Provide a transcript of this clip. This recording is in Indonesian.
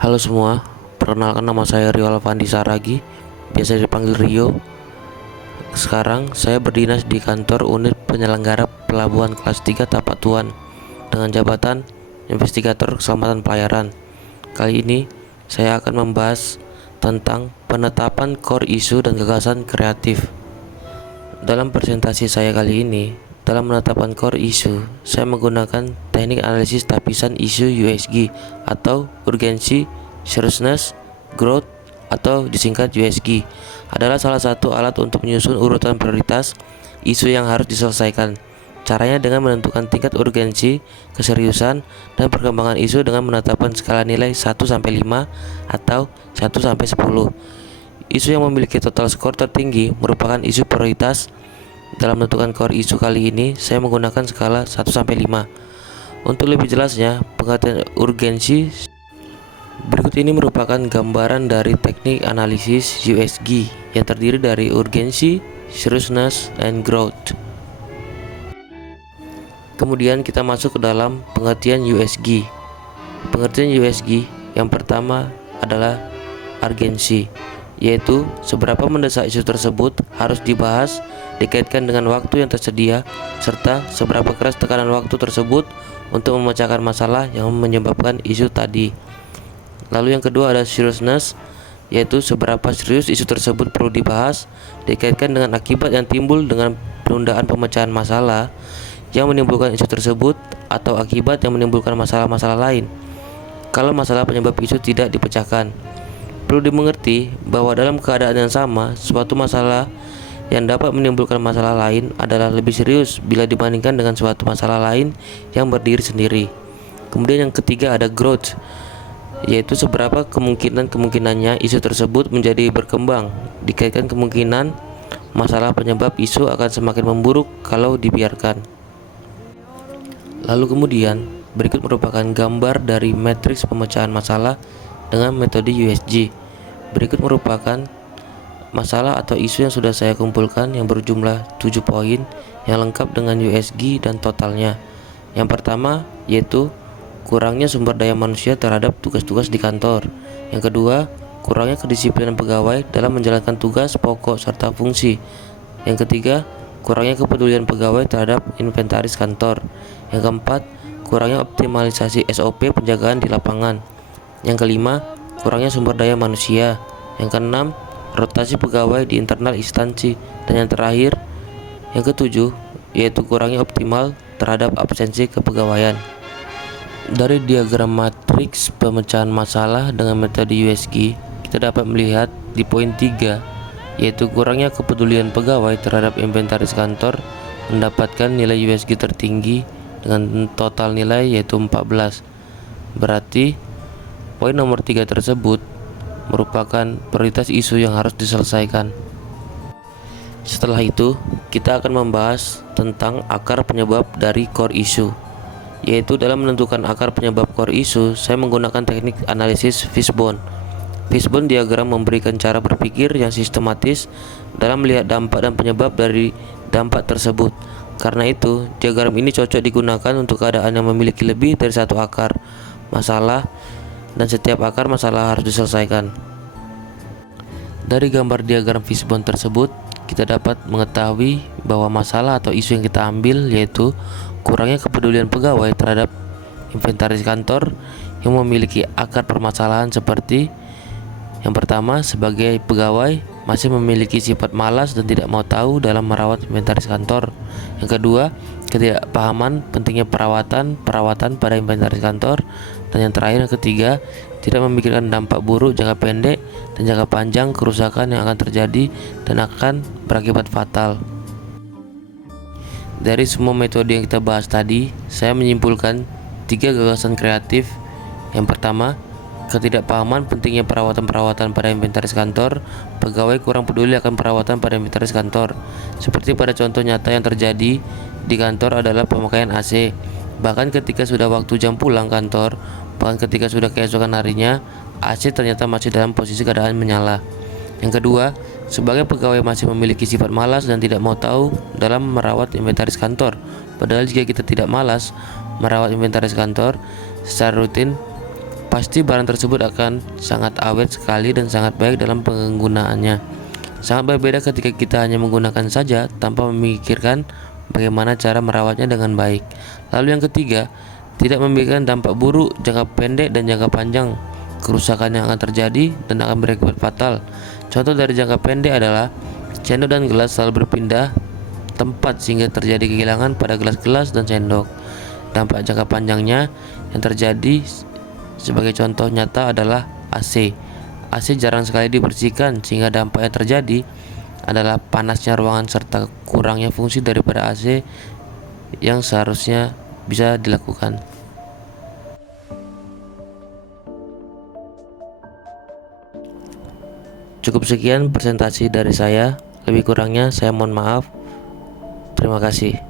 Halo semua, perkenalkan nama saya Rio Alfandi Saragi, biasa dipanggil Rio. Sekarang saya berdinas di kantor unit penyelenggara pelabuhan kelas 3 Tapak Tuan dengan jabatan investigator keselamatan pelayaran. Kali ini saya akan membahas tentang penetapan core isu dan gagasan kreatif. Dalam presentasi saya kali ini, dalam menetapkan core isu, saya menggunakan teknik analisis tapisan isu USG atau urgensi, seriousness, growth atau disingkat USG. Adalah salah satu alat untuk menyusun urutan prioritas isu yang harus diselesaikan. Caranya dengan menentukan tingkat urgensi, keseriusan, dan perkembangan isu dengan menetapkan skala nilai 1-5 atau 1-10. Isu yang memiliki total skor tertinggi merupakan isu prioritas. Dalam menentukan core isu kali ini, saya menggunakan skala 1-5. Untuk lebih jelasnya, pengertian urgensi berikut ini merupakan gambaran dari teknik analisis USG yang terdiri dari urgensi, seriousness, and growth. Kemudian kita masuk ke dalam pengertian USG. Pengertian USG yang pertama adalah urgensi, yaitu seberapa mendesak isu tersebut harus dibahas dikaitkan dengan waktu yang tersedia, serta seberapa keras tekanan waktu tersebut untuk memecahkan masalah yang menyebabkan isu tadi. Lalu yang kedua ada seriousness, yaitu seberapa serius isu tersebut perlu dibahas dikaitkan dengan akibat yang timbul dengan penundaan pemecahan masalah yang menimbulkan isu tersebut atau akibat yang menimbulkan masalah-masalah lain kalau masalah penyebab isu tidak dipecahkan. Perlu dimengerti bahwa dalam keadaan yang sama, suatu masalah yang dapat menimbulkan masalah lain adalah lebih serius bila dibandingkan dengan suatu masalah lain yang berdiri sendiri. Kemudian yang ketiga ada growth, yaitu seberapa kemungkinannya isu tersebut menjadi berkembang dikaitkan kemungkinan masalah penyebab isu akan semakin memburuk kalau dibiarkan. Lalu kemudian berikut merupakan gambar dari matriks pemecahan masalah dengan metode USG. Berikut merupakan masalah atau isu yang sudah saya kumpulkan yang berjumlah 7 poin yang lengkap dengan USG dan totalnya. Yang pertama yaitu kurangnya sumber daya manusia terhadap tugas-tugas di kantor. Yang kedua, kurangnya kedisiplinan pegawai dalam menjalankan tugas pokok serta fungsi. Yang ketiga, kurangnya kepedulian pegawai terhadap inventaris kantor. Yang keempat, kurangnya optimalisasi SOP penjagaan di lapangan. Yang kelima, kurangnya sumber daya manusia. Yang keenam, rotasi pegawai di internal instansi. Dan yang terakhir, yang ketujuh, yaitu kurangnya optimal terhadap absensi kepegawaian. Dari diagram matriks pemecahan masalah dengan metode USG, kita dapat melihat di poin 3, yaitu kurangnya kepedulian pegawai terhadap inventaris kantor mendapatkan nilai USG tertinggi dengan total nilai yaitu 14. Berarti poin nomor 3 tersebut merupakan prioritas isu yang harus diselesaikan. Setelah itu, kita akan membahas tentang akar penyebab dari core issue. Yaitu dalam menentukan akar penyebab core issue, saya menggunakan teknik analisis fishbone. Fishbone diagram memberikan cara berpikir yang sistematis dalam melihat dampak dan penyebab dari dampak tersebut. Karena itu, diagram ini cocok digunakan untuk keadaan yang memiliki lebih dari satu akar masalah dan setiap akar masalah harus diselesaikan. Dari gambar diagram fishbone tersebut, kita dapat mengetahui bahwa masalah atau isu yang kita ambil yaitu kurangnya kepedulian pegawai terhadap inventaris kantor yang memiliki akar permasalahan seperti yang pertama, sebagai pegawai masih memiliki sifat malas dan tidak mau tahu dalam merawat inventaris kantor. Yang kedua, ketidakpahaman pentingnya perawatan pada inventaris kantor. Dan yang terakhir, yang ketiga, tidak memikirkan dampak buruk jangka pendek dan jangka panjang kerusakan yang akan terjadi dan akan berakibat fatal. Dari semua metode yang kita bahas tadi, saya menyimpulkan 3 gagasan kreatif. Yang pertama, ketidakpahaman pentingnya perawatan pada inventaris kantor. Pegawai kurang peduli akan perawatan pada inventaris kantor. Seperti pada contoh nyata yang terjadi di kantor adalah pemakaian AC. Bahkan ketika sudah waktu jam pulang kantor, bahkan ketika sudah keesokan harinya, AC ternyata masih dalam posisi keadaan menyala. Yang kedua, sebagai pegawai masih memiliki sifat malas dan tidak mau tahu dalam merawat inventaris kantor. Padahal jika kita tidak malas merawat inventaris kantor secara rutin, pasti barang tersebut akan sangat awet sekali dan sangat baik dalam penggunaannya. Sangat berbeda ketika kita hanya menggunakan saja tanpa memikirkan bagaimana cara merawatnya dengan baik. Lalu yang ketiga, tidak memberikan dampak buruk jangka pendek dan jangka panjang. Kerusakan yang akan terjadi dan akan berakibat fatal. Contoh dari jangka pendek adalah sendok dan gelas selalu berpindah tempat sehingga terjadi kehilangan pada gelas-gelas dan sendok. Dampak jangka panjangnya yang terjadi sebagai contoh nyata adalah AC. AC jarang sekali dibersihkan sehingga dampak yang terjadi adalah panasnya ruangan serta kurangnya fungsi daripada AC yang seharusnya bisa dilakukan. Cukup sekian presentasi dari saya. Lebih kurangnya saya mohon maaf. Terima kasih.